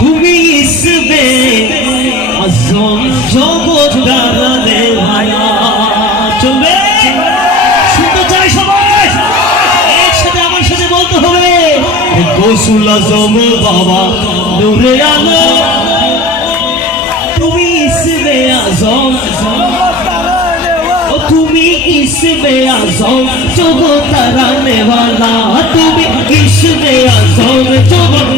তুমি ইসমে আজম জগৎ দাঁড়ানে ভায়া চলবে শুনতে চাই সবাই একসাথে আমার সাথে বলতে হবে গৌসুল আজম বাবা নূরে আলো তুমি ইসমে আজম তুমি ইসমে আজম জগৎ দাঁড়ানে वाला তুমি ইসমে আজম জগৎ